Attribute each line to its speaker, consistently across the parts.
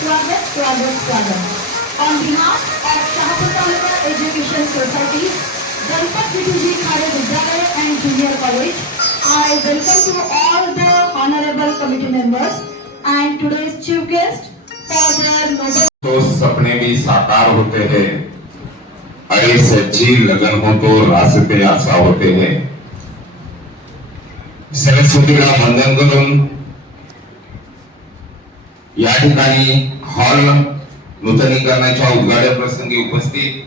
Speaker 1: स्वागत स्वागत स्वागत On behalf of Shahpur Taluka Education Society, Ganpat Vituji Khare Vidyalaya and Junior College, I welcome to all the honorable committee members and today's chief guest for their noble
Speaker 2: तो सपने भी साकार होते हैं अरे सच्ची लगन हो तो रास्ते आशा होते हैं सरस्वतीला वंदन करून या ठिकाणी हॉल नूतनीकरणाच्या उद्घाटन प्रसंगी उपस्थित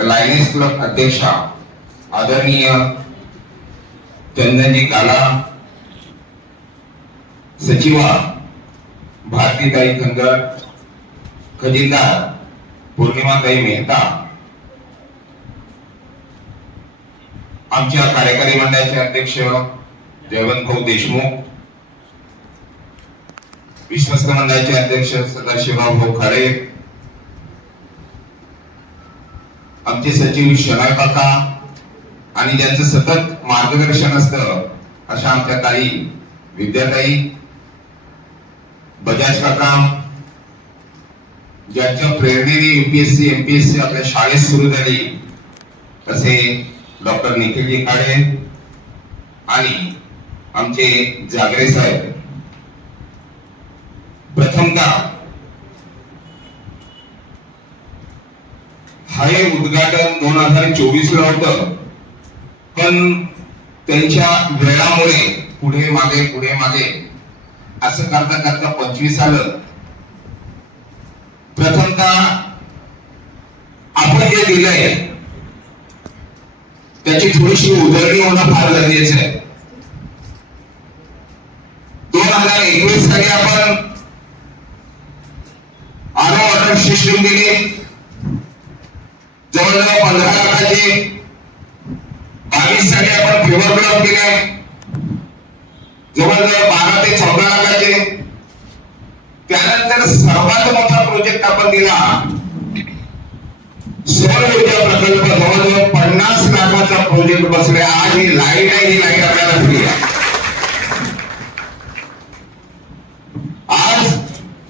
Speaker 2: लायनेस क्लब अध्यक्षा आदरणीय चंदनजी काला सचिवा भारतीताई खंगर खजिनदार पौर्णिमाताई मेहता आमच्या कार्यकारी मंडळाचे अध्यक्ष जयवंत भाऊ देशमुख विश्वस्त मंडळाचे अध्यक्ष सदाशिवराव भाऊ खाडे आमचे सचिव शनाय काका आणि ज्यांचं सतत मार्गदर्शन असतं अशा आमच्या ताई विद्याताई बजाज काका ज्यांच्या प्रेरणेने युपीएससी एमपीएससी आपल्या शाळेत सुरू झाली तसे डॉक्टर निखिलजी काळे आणि आमचे जागरे साहेब. प्रथमतः हा हे उद्घाटन दोन हजार चोवीस ला होतं. पण त्यांच्या वेळामुळे पुढे मागे पुढे मागे असं करता करता पंचवीस आलं. प्रथमतः आपण जे दिलंय त्याची थोडीशी उधळणी होणं फार गरजेचं आहे. दोन हजार एकवीस साली आपण आरो वॉटर सिस्टीम दिली जवळजवळ पंधरा लाखाचे बावीससाठी आपण फेवर ब्लॉक दिले जवळजवळ बारा ते चौदा लाखाचे. त्यानंतर सर्वात मोठा प्रोजेक्ट आपण दिला सौर ऊर्जा प्रकल्प. जवळजवळ पन्नास लाखाचा प्रोजेक्ट बसले. आज ही लाइट आहे ही लाइट आपल्याला दिली आहे. आज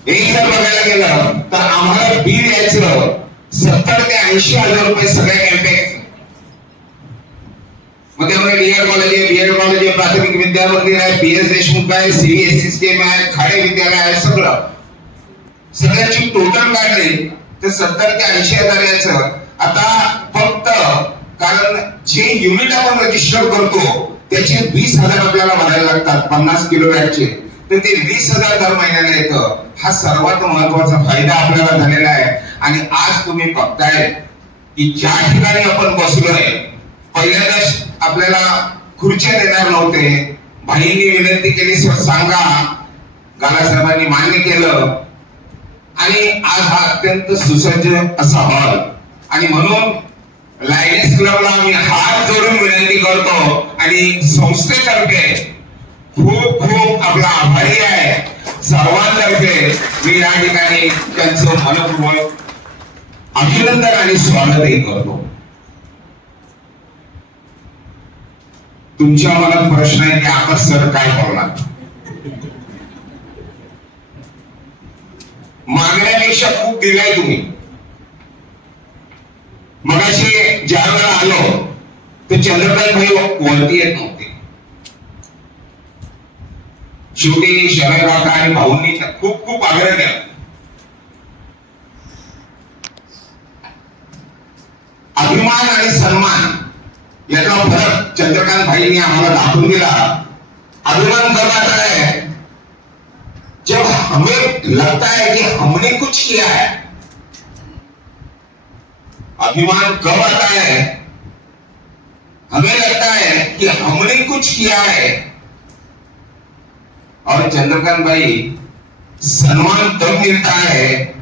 Speaker 2: एक जर बघायला गेलं तर आम्हाला बिल यायचं सत्तर ते ऐंशी हजार रुपये सगळ्या कॅम्पेक्स मग त्यामुळे डीएड कॉलेज आहे बीएड कॉलेज आहे प्राथमिक विद्या मंदिर आहे बी एस देशमुख आहे सीबीएसई स्टेम आहे खाडे विद्यालय आहे सगळं. सगळ्याची टोटल काढली तर सत्तर ते ऐंशी हजार याचं आता फक्त कारण जे युनिट आपण रजिस्टर करतो त्याचे वीस हजार आपल्याला भरायला लागतात पन्नास किलो वॅटचे तर ते वीस हजार दर महिन्याला येतं. हा सर्वात महत्त्वाचा फायदा आपल्याला झालेला आहे. आणि आज तुम्ही बघताय की ज्या ठिकाणी आपण बसलोय पहिल्यांदा आपल्याला खुर्च्या देणार नव्हते. भाईंनी विनंती केली "सर, सांगा. गालासाहेबांनी मान्य केलं. आणि आज हा अत्यंत सुसज्ज असा हॉल. आणि म्हणून लायन्स क्लबला आम्ही हात जोडून विनंती करतो. आणि संस्थेतर्फे खूप खूप आपला आभारी आहे. सर्वांतर्फे मी या ठिकाणी त्यांचं मनपूर्वक अभिनंदन आणि स्वागतही करतो. तुमच्या मनात प्रश्न आहे की आकाश सर काय बोलणार? मागण्यापेक्षा खूप दिलाय तुम्ही. मगाशी ज्या वेळेला आलो ते चंद्रकांत भाई वरती येत नव्हते. शेवटी शरद काका आणि भाऊंनी खूप खूप आग्रह केला. अभिमान आणि सन्मान यातला फरक चंद्रकांत भाईंनी आम्हाला दाखवून दिला. अभिमान कब आता है जब हमें लगता है कि हमने कुछ किया है, अभिमान कब आता है हमें लगता है कि हमने कुछ किया है. और चंद्रकांत भाई सम्मान तब मिलता है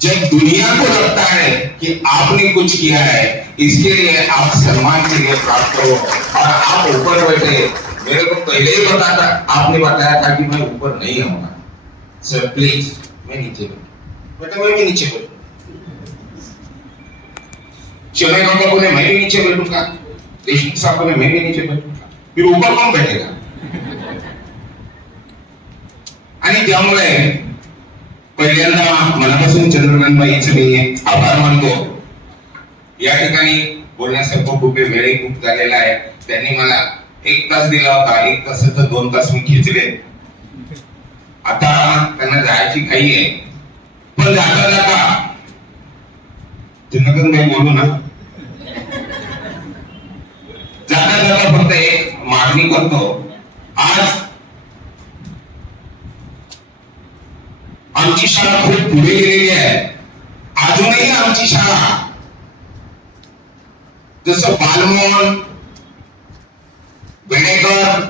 Speaker 2: जब दुनिया को लगता है कि आपने कुछ किया है। इसके लिए आप सम्मान के लिए प्राप्त हो। और आप ऊपर बैठे। मेरे को पहले ही बताया था, आपने बताया था कि मैं ऊपर नहीं आऊँगा। सर प्लीज़ मैं नीचे बैठू। मैं भी नीचे बैठू। चले बाबा बोले, मैं भी नीचे बैठूँगा। साहब बोले, मैं भी नीचे बैठूँगा। फिर ऊपर कौन बैठेगा? आणि त्यामुळे पहिल्यांदा मनापासून चंद्रकांतबाईंचे मी आभार मानतो. या ठिकाणी बोलण्यासारखं खूप वेळ खूप झालेला आहे. त्यांनी मला एक तास दिला होता एक तासाचं दोन तास मी खेचले. आता त्यांना जायची काही आहे. पण जाता जाता चंद्रकांतबाई बोलू ना. जाता जाता फक्त एक मागणी करतो. आज आमची शाळा खूप पुढे गेलेली आहे. अजूनही आमची शाळा. जसं बालमोहन वेणेकर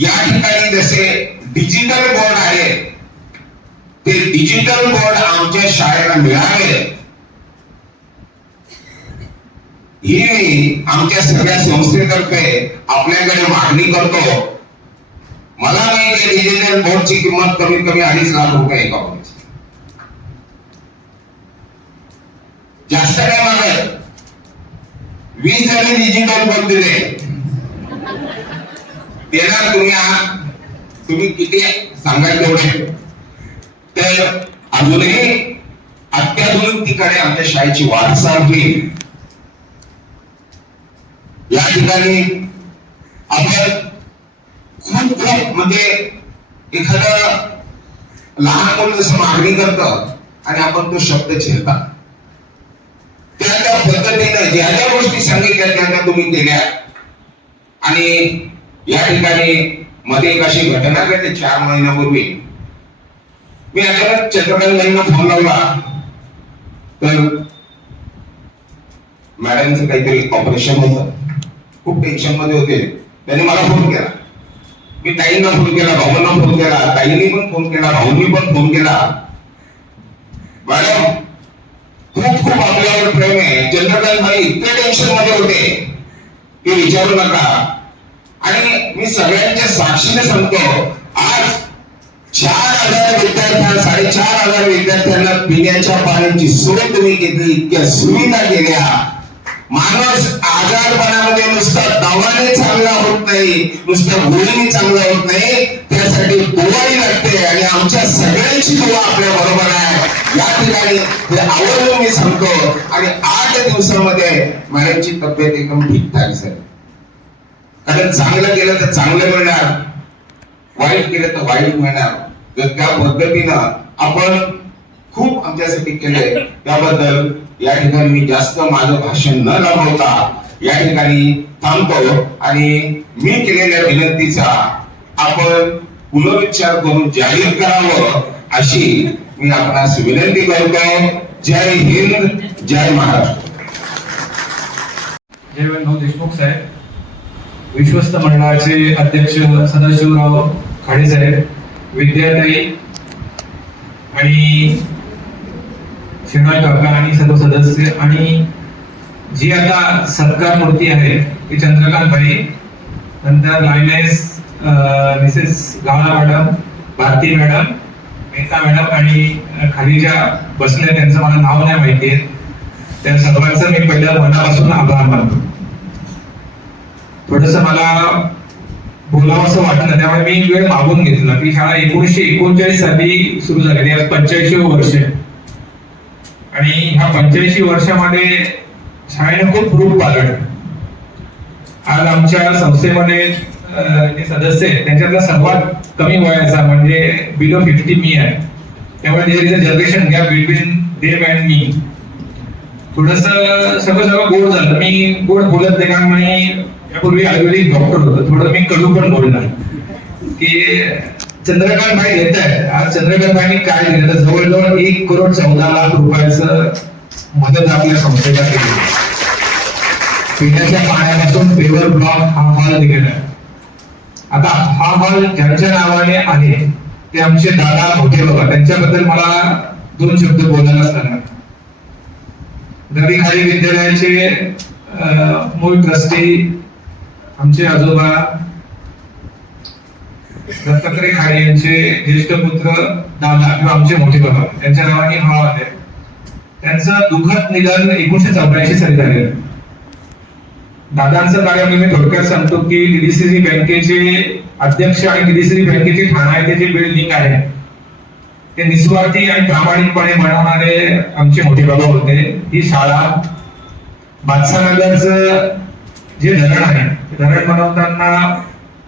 Speaker 2: या ठिकाणी जसे डिजिटल बोर्ड आहे ते डिजिटल बोर्ड आमच्या शाळेला मिळावे ही मी आमच्या सगळ्या संस्थेतर्फे आपल्याकडे मागणी करतो. मला नाही आहे बोर्डची किंमत कमीत कमी अडीच लाख रुपये एका बोर्डची जास्त काय मागत. वीस जणी डिजिटल बोर्ड दिले देणार तुम्ही आहात. तुम्ही किती सांगाल तेवढे. तर अजूनही अत्याधुनिक ठिकाणी आमच्या शाळेची वाट होईल. या ठिकाणी आपण म्हणजे एखादं लहान मुलं जसं मागणी करतं आणि आपण तो शब्द झेलता त्या त्या पद्धतीनं ज्या ज्या गोष्टी सांगितल्या त्या त्या तुम्ही केल्या. आणि या ठिकाणी मध्ये एक अशी घटना घडली चार महिन्यापूर्वी. मी अचानक चंद्रकांत फोन लावला. तर मॅडमचं काहीतरी ऑपरेशन होतं. खूप टेन्शनमध्ये होते. त्यांनी मला फोन केला. मी ताईंना फोन केला भाऊंना फोन केला ताईंनी पण फोन केला भाऊंनी पण फोन केला. मॅडम खूप खूप आपल्यावर प्रेम आहे. चंद्रकांत भाई इतके टेन्शनमध्ये होते की विचारू नका. आणि मी सगळ्यांच्या साक्षीने सांगतो आज चार हजार विद्यार्थ्यांना साडेचार हजार विद्यार्थ्यांना पिण्याच्या पाण्याची सोय तुम्ही घेतली इतक्या सुविधा केल्या. माणूस आजारपणामध्ये नुसता दवाने चांगला होत नाही नुसत्या गोळीने चांगला होत नाही त्यासाठी दुवाही लागते आणि आमच्या सगळ्यांची दुवा आपल्या बरोबर आहे. या ठिकाणी हे आवर्जून मी सांगतो. आणि आठ दिवसामध्ये मॅडमची तब्येत एकदम ठीकठाक झाली कारण चांगलं केलं तर चांगलं मिळणार. वाईट केलं तर वाईट मिळणार. तर त्या पद्धतीनं आपण खूप आमच्यासाठी केले त्याबद्दल या ठिकाणी मी जास्त माझं भाषण न लावता या ठिकाणी थांबतो आणि मी केलेल्या विनंतीचा आपण पुनरुच्चार करून जाहीर करावं अशी मी आपणास विनंती करतो. जय हिंद जय महाराष्ट्र.
Speaker 3: देशमुख साहेब. विश्वस्त मंडळाचे अध्यक्ष सदाशिवराव खाडे साहेब विद्याताई आणि शिवराज काका आणि सर्व सदस्य आणि जी आता सत्कार मूर्ती आहे ती चंद्रकांत भाई नंतर लायनेस मिसेस गावला madam Bharati madam Mehta madam आणि खाली ज्या बसल्या त्यांचं मला नाव नाही माहिती आहे. त्या सर्वांचं मी पहिल्या मनापासून आभार मानतो. थोडस मला बोलावंसं वाटलं त्यामुळे मी वेळ मागून घेतला. की शाळा एकोणीसशे एकोणचाळीस साली सुरू झालेली आज पंच्याऐंशी वर्ष आहे. आणि ह्या पंच्याऐंशी वर्षामध्ये शाळेने खूप रूप पालट आज आमच्या संस्थेमध्ये जे सदस्य आहेत त्यांच्यातला सर्वात कमी वयाचा म्हणजे बिलो फिफ्टी मी आहे. त्यामुळे there is a generation gap between them and मी थोडस सगळं सगळं गोड झालं. मी गोड बोलत नाही कारण मी यापूर्वी आयुर्वेदिक डॉक्टर होतो. थोडं मी कडू पण बोलणार. की चंद्रकांत भाई येत आहे आज चंद्रकांत भाईनी काय दिलं तर जवळजवळ एक करोड चौदा लाख रुपयाचं मदत आपल्या संस्थेला केली. पिण्याच्या पाण्यापासून पेवर ब्लॉक हा हॉल दिलेला आता हा हॉल ज्यांच्या नावाने आहे ते आमचे दादा मोठे बाबा त्यांच्याबद्दल मला दोन शब्द बोलायला सांगणार दरी खाली विद्यालयाचे मूळ ट्रस्टी आमचे आजोबा दत्तात्रय खाडे यांचे ज्येष्ठ पुत्र दादा किंवा आमचे मोठे बाबा. त्यांच्या नावाने हा आहे. त्यांचं दुःखद निधन एकोणीशे चौऱ्याऐंशी साली झालेलं दादांचं कार्य मी थोडक्यात सांगतो की डीडीसीसी बँकेचे अध्यक्ष आणि डीडीसीसी बँकेचे ठाणा येथे जे बिल्डिंग आहे ते निस्वार्थी आणि प्रामाणिकपणे बनवणारे आमचे मोठे बाबा होते. ही शाळा बादशाहनगरचं जे धरण आहे धरण बनवताना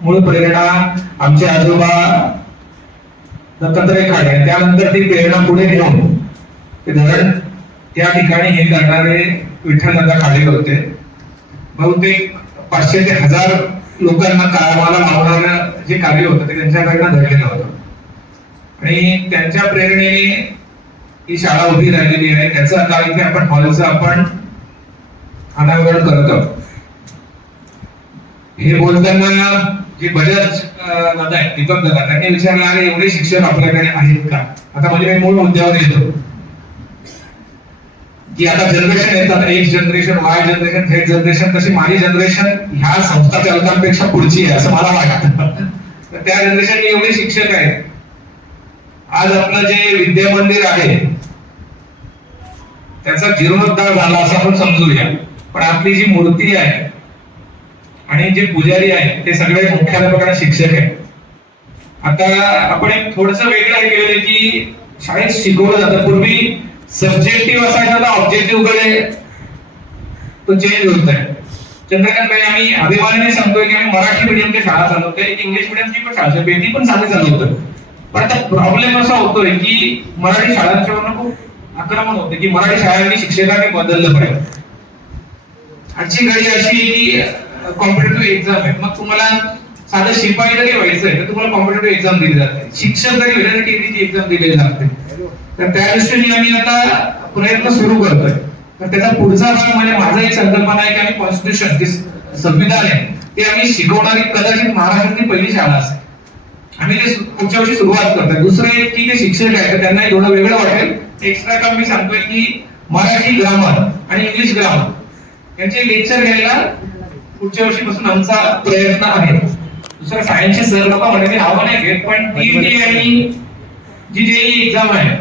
Speaker 3: मूळ प्रेरणा आमचे आजोबा दत्तात्रय खाडे. त्यानंतर ती प्रेरणा पुढे घेऊन ते धरण त्या ठिकाणी हे करणारे विठ्ठलदादा खाडे होते. बहुतेक पाचशे ते हजार लोकांना कामाला लावणारं जे कार्य होतं ते त्यांच्याकडनं धरलेलं होतं. आणि त्यांच्या प्रेरणेने ही शाळा उभी राहिलेली आहे. त्याचं आता इथे आपण हॉलचं आपण अनावरण करत. आहोत हे बोलताना जे बजाज दादा आहेत दीपक दादा त्यांनी विचारलं अरे एवढे शिक्षक आपल्याकडे आहेत का? आता म्हणजे मी मूळ मुद्द्यावर येतो. की आता जनरेशन येतात एक जनरेशन वाय जनरेशन थेट जनरेशन तशी माझी जनरेशन ह्या संस्था चालकांपेक्षा पुढची आहे असं मला वाटतं. तर त्या जनरेशनने एवढे शिक्षक आहेत. आज आपलं जे विद्या मंदिर आहे त्याचा जीर्णोद्धार झाला असं आपण समजूया. पण आपली जी मूर्ती आहे आणि जे पुजारी आहेत ते सगळे मुख्याध्यापकांना शिक्षक आहेत. आता आपण एक थोडस वेगळं हे केलेलं आहे की शाळेत शिकवलं जातं. पूर्वी सब्जेक्टिव्ह असायचा आता ऑब्जेक्टिव्हकडे तो चेंज होत आहे चंद्रकांत भाई आम्ही अभिमानाने सांगतोय की आम्ही मराठी मीडियमची शाळा चालवतोय. एक इंग्लिश मीडियमची पण शाळा बेटी पण चांगली चालवतोय पण आता प्रॉब्लेम असा होतोय की मराठी शाळांच्या खूप आक्रमण होते की मराठी शाळांनी शिक्षकांनी बदललं पाहिजे. आजची घडी अशी की कॉम्पिटेटिव्ह एक्झाम आहे. मग तुम्हाला साधं शिपाई जरी व्हायचं आहे तर तुम्हाला कॉम्पिटेटिव्ह एक्झाम दिली जाते. शिक्षक जरी व्हायचं डिग्रीची एक्झाम दिली जाते तर त्या दृष्टीने आम्ही आता प्रयत्न सुरू करतोय. तर त्याचा पुढचा भाग म्हणजे माझा एक संकल्पना आहे की आम्ही कॉन्स्टिट्यूशन जे संविधान आहे ते आम्ही शिकवणारी कदाचित महाराष्ट्रातली पहिली शाळा असेल. आम्ही ते पुढच्या वर्षी सुरुवात करतोय. दुसरं एक की ते शिक्षक आहे तर त्यांना थोडं वेगळं वाटेल. एक्स्ट्रा काम मी सांगतोय की मराठी ग्रामर आणि इंग्लिश ग्रामर यांचे लेक्चर घ्यायला पुढच्या वर्षीपासून आमचा प्रयत्न आहे. दुसरं सायन्सचे सर लोक म्हणजे नावं नाही घेत पण टीईटी आणि जी जेई एक्झाम आहे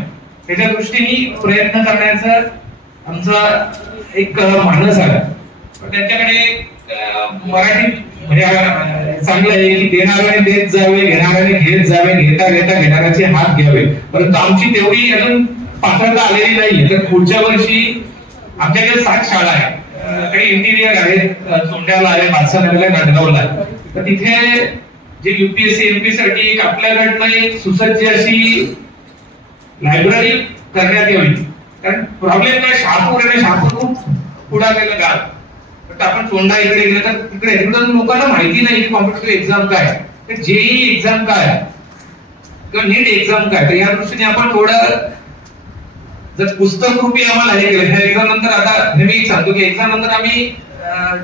Speaker 3: त्याच्या दृष्टीने प्रयत्न करण्याचं आमचा एक आहे. पण त्यांच्याकडे मराठी म्हणजे चांगलं आहे की देणाऱ्याने देत जावे घेणाऱ्याने घेत जावे घेता घेता घेणाऱ्याचे हात घ्यावे. परंतु आमची तेवढी अजून पात्रता आलेली नाही तर पुढच्या वर्षी आमच्याकडे सात शाळा आहेत. काही इंटिरियर आहेत चोंड्याला आहे माणसाला नांदगावला तर तिथे जे युपीएससी एमपी साठी एक आपल्याकडनं एक सुसज्ज अशी लायब्ररी करण्यात यावी. कारण प्रॉब्लेम काय शहापूर आणि शहापूर खूप पुढारलेलं गाव. तर आपण चोंडा इकडे गेलं तर तिकडे लोकांना माहिती नाही की कॉम्पिटेटिव्ह एक्झाम काय आहे. तर जेई एक्झाम काय आहे? किंवा नीट एक्झाम काय तर या दृष्टीने आपण थोडं जर पुस्तक रूपी आम्हाला हे केलं ह्या एक्झाम नंतर आता हे मी सांगतो की एक्झाम नंतर आम्ही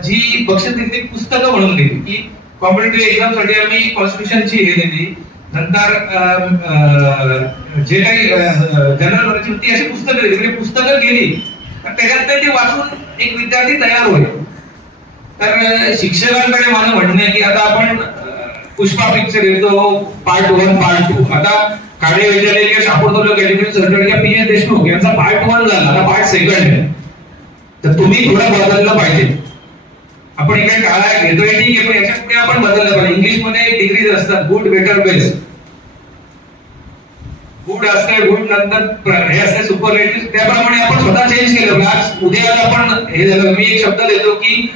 Speaker 3: जी बक्षीस दिली पुस्तकं म्हणून दिली की कॉम्पिटेटिव्ह एक्झामसाठी आम्ही कॉन्स्टिट्युशनची हे दिली नंतर जे काही जनरल नॉलेज होती अशी पुस्तकं दिली म्हणजे पुस्तकं गेली तर त्याच्यात ते वाचून एक विद्यार्थी तयार होईल. तर शिक्षकांकडे माझं म्हणणं आहे की आता आपण पुष्पा पिक्चर येतो पार्ट वन पार्ट टू आता काळे विद्यालय किंवा शापूर तालुका एज्युकेशन म्हणजे सर्कल किंवा पी एस देशमुख यांचा पार्ट वन झाला आता पार्ट सेकंड आहे. तर तुम्ही थोडं बदललं पाहिजे. आपण इकडे काळा घेतोय ठीक आहे पण याच्यापुढे आपण बदललं पाहिजे. इंग्लिशमध्ये डिग्रीज असतात. गुड बेटर बेस्ट गुड असते गुड नंतर हे असते सुपरलेटिव्ह त्याप्रमाणे आपण स्वतः चेंज केलं. आज उद्या आपण हे झालं. मी एक शब्द देतो की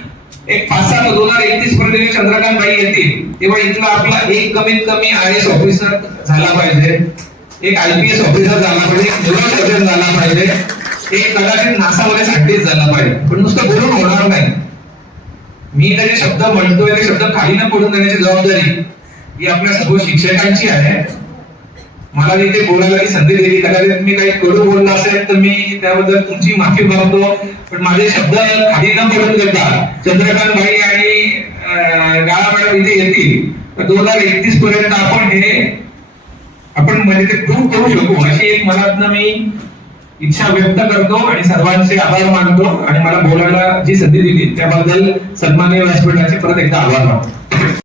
Speaker 3: एक पाच सात दोन हजार एकतीस पर्यंत चंद्रकांत बाई येतील तेव्हा इथला आपला एक कमीत कमी आय एस ऑफिसर झाला पाहिजे. एक आय पी एस ऑफिसर झाला पाहिजे एक सर्जन झाला पाहिजे. एक कदाचित नासामध्ये सायंटिस्ट झाला पाहिजे. पण नुसतं बोलून होणार नाही. मी त्याचे शब्द म्हणतोय ते शब्द खाली न पडून देण्याची जबाबदारी ही आपल्या सर्व शिक्षकांची आहे. मला इथे बोलायला संधी दिली. कदाचित मी काही कडू बोललो असेल तर मी त्याबद्दल तुमची माफी मागतो. पण माझे शब्द खाली न पडून देता चंद्रकांत भाई आणि गाळा मॅडम इथे येतील. तर दोन हजार एकतीस पर्यंत आपण हे आपण म्हणजे ते प्रूव्ह करू शकू. अशी एक मनातनं मी इच्छा व्यक्त करतो आणि सर्वांचे आभार मानतो. आणि मला बोलायला जी संधी दिली त्याबद्दल सन्मान्य व्यासपीठाचे परत एकदा आभार मानतो.